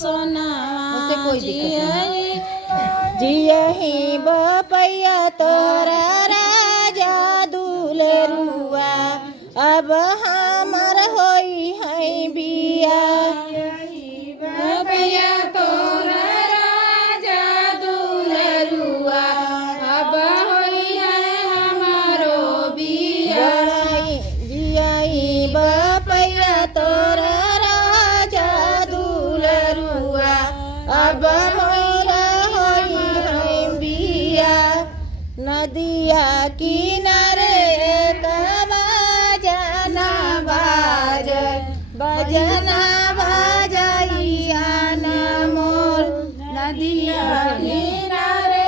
सोना जियही बपैया तोरा राजा दुलरुआ अब हमर होई है बिया बपैया तोरा राजा दुलरुआ अब होई है हमारो बिया जियही बपैया तोरा राजा दुलरुआ अब मोरा होई है बिया नदिया किनारे बजना बाज बजना बजैया न मोर नदिया किनारे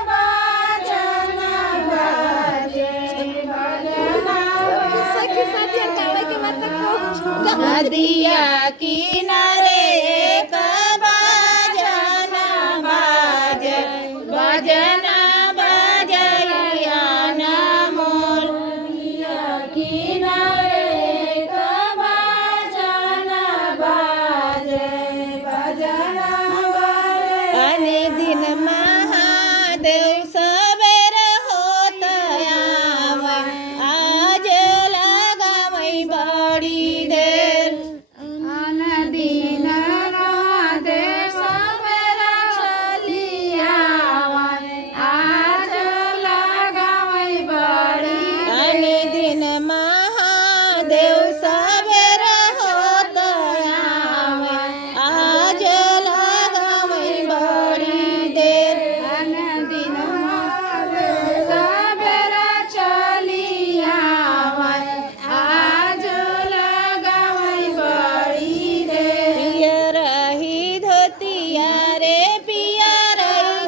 बजना बाजे नदिया किनारे बजना बाज बजना बजैया न मोर किनारे बजना बाजे बजना अने दिन महादेव सवेर होत आवे आज लगावै बड़ी देर दिन दे सवेरा चलिया आज लगावै बड़ी अने दिन महादेव सवेर होत आवे आज लगावै बड़ी देर दिन सवेरा चलिया आज लगावै बड़ी रे पियर ही धोतिया रे पियर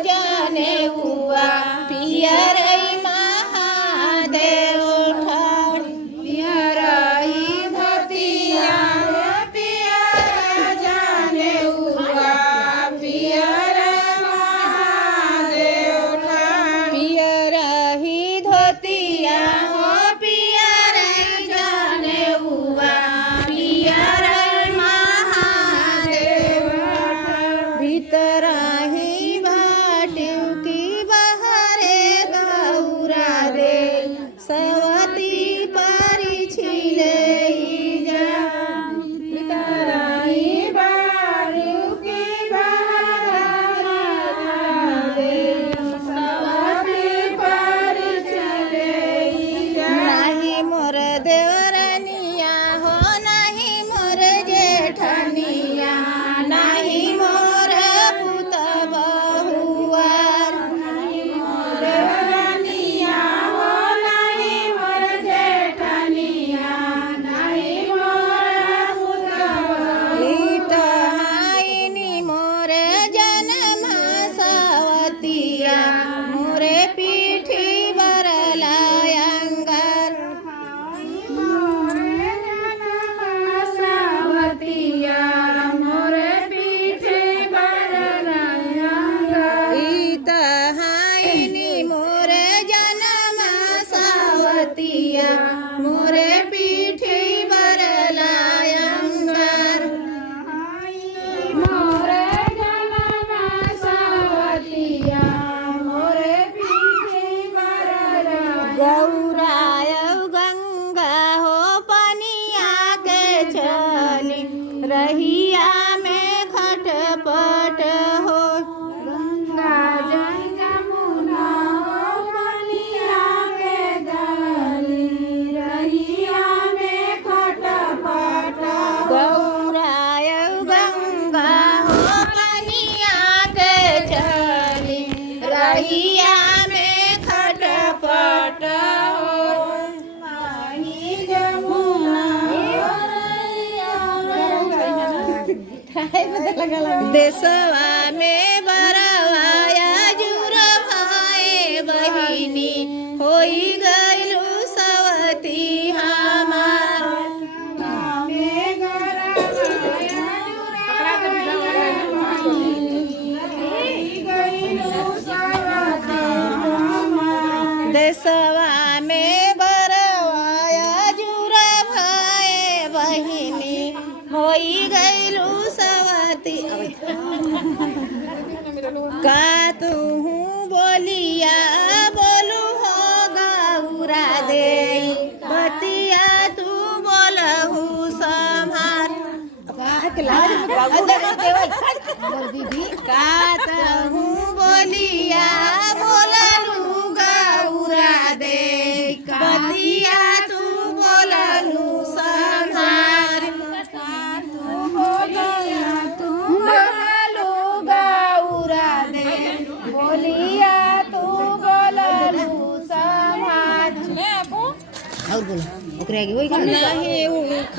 जाने हुआ पियर महादेव ठाड़ पियरई धोतिया पियर जाने हुआ पियर महादेव पियर ही धोतिया हो पियर जाने हुआ पियर महादेव भीतर ही बाटियों की बहरे गौरा दे सवती पारी छिले जा पितराई बारू की सवाती पर चले नहीं मोर देवरनिया हो नहीं मोर जेठनिया नहीं मोर पुत बहुआ रनिया हो नहीं मोर जेठनिया नहीं मोर इत हाइनी मोर जन्म सावतिया मोरे पीठी बरलायंगर सावतिया मोरे पीठे बरनायंगा इत हाइनी मोर जन्म सावतिया मोरे पीठी बरलायंगर मोरे जनम सावतिया मोरे पीठे बरनायंगा गौराय गंगा हो पनिया के चली रहिया में खटपट हो गंगा जमुना हो पनिया के दली रहिया में खटपट गौराय गंगा हो पनिया के चली रहिया में खटपट हो माही जमुना देशवा में बरवाया जुर भाई बहिनी होई गइलु सवती हमार देशवा में बरवाया जुर भाई बहिनी होई गइलु सवती का तू बोलिया बोलू हो गौरा दे बतिया तू बोलहू संभार का तू बोलिया बोललू गौरा दे बतिया तू बोललू संभार बोललू गौरा दे बोलिया तू बोललू समाज नहीं उख